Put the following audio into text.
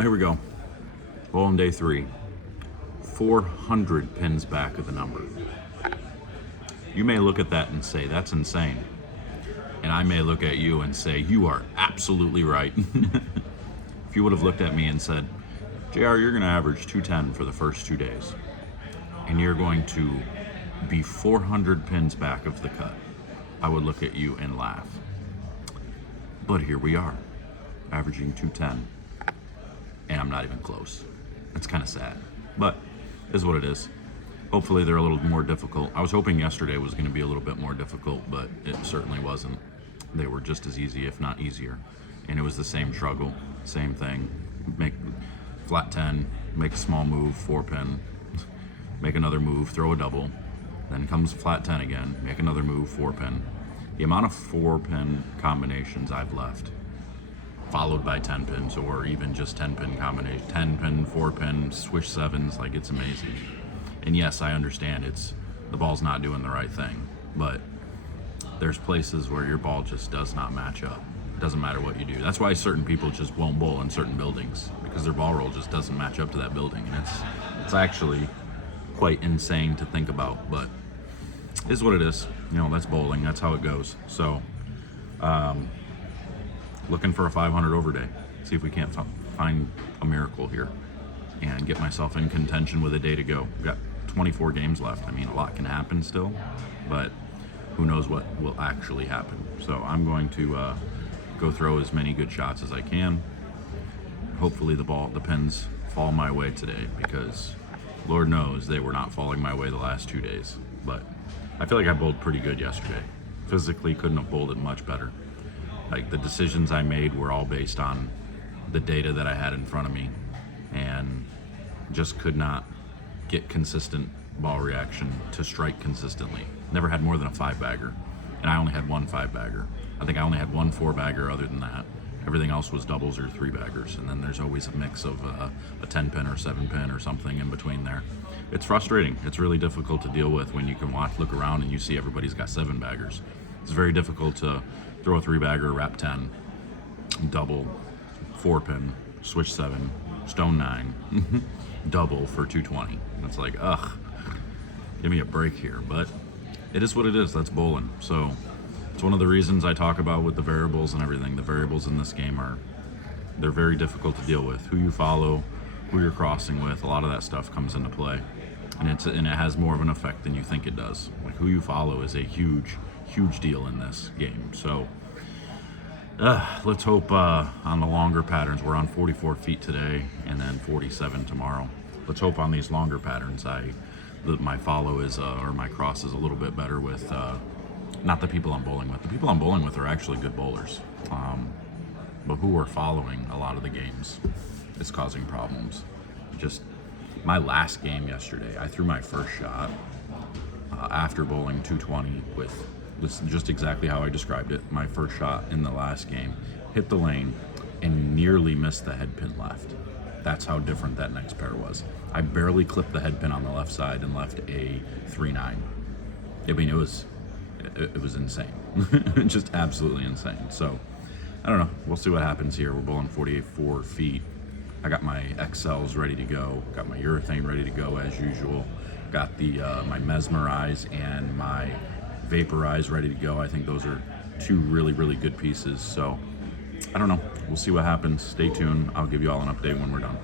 Here we go. Bowling day 3. 400 pins back of the number. You may look at that and say, that's insane. And I may look at you and say, you are absolutely right. If you would have looked at me and said, JR, you're going to average 210 for the first 2 days, and you're going to be 400 pins back of the cut, I would look at you and laugh. But here we are, averaging 210. And I'm not even close. It's kind of sad, but it is what it is. Hopefully they're a little more difficult. I was hoping yesterday was going to be a little bit more difficult, but it certainly wasn't. They were just as easy, if not easier. And it was the same struggle, same thing. Make flat 10, make a small move, 4-pin, make another move, throw a double, then comes flat 10 again, make another move, 4-pin. The amount of 4-pin combinations I've left, followed by 10 pins, or even just 10-pin combination, 10-pin, 4-pin, swish 7s, like it's amazing. And yes, I understand the ball's not doing the right thing, but there's places where your ball just does not match up. It doesn't matter what you do. That's why certain people just won't bowl in certain buildings, because their ball roll just doesn't match up to that building. And it's actually quite insane to think about, but it is what it is. You know, that's bowling, that's how it goes. So, looking for a 500 over day. See if we can't find a miracle here and get myself in contention with a day to go. We've got 24 games left. I mean, a lot can happen still, but who knows what will actually happen. So I'm going to go throw as many good shots as I can. Hopefully the pins fall my way today, because Lord knows they were not falling my way the last 2 days. But I feel like I bowled pretty good yesterday. Physically couldn't have bowled it much better. Like, the decisions I made were all based on the data that I had in front of me, and just could not get consistent ball reaction to strike consistently. Never had more than a 5-bagger, and I only had one 5-bagger. I think I only had one 4-bagger other than that. Everything else was doubles or 3-baggers, and then there's always a mix of a 10-pin or 7-pin or something in between there. It's frustrating. It's really difficult to deal with when you can look around and you see everybody's got 7-baggers. It's very difficult to throw a 3-bagger, wrap 10, double, 4-pin, switch 7, stone 9, double for 220. It's like, ugh, give me a break here. But it is what it is. That's bowling. So it's one of the reasons I talk about with the variables and everything. The variables in this game they're very difficult to deal with. Who you follow, who you're crossing with, a lot of that stuff comes into play. And it has more of an effect than you think it does. Like, who you follow is a huge deal in this game. So let's hope on the longer patterns. We're on 44 feet today and then 47 tomorrow. Let's hope on these longer patterns my follow is or my cross is a little bit better with not the people I'm bowling with. The people I'm bowling with are actually good bowlers, but who are following a lot of the games is causing problems. Just my last game yesterday, I threw my first shot after bowling 220 with just exactly how I described it. My first shot in the last game hit the lane and nearly missed the head pin left. That's how different that next pair was. I barely clipped the head pin on the left side and left a 3-9. I mean, it was insane. Just absolutely insane. So I don't know. We'll see what happens here. We're bowling 48 feet. I got my XLs ready to go. Got my urethane ready to go as usual. Got the my Mesmerize and my Vaporize ready to go. I think those are two really good pieces. So I don't know. We'll see what happens. Stay tuned. I'll give you all an update when we're done.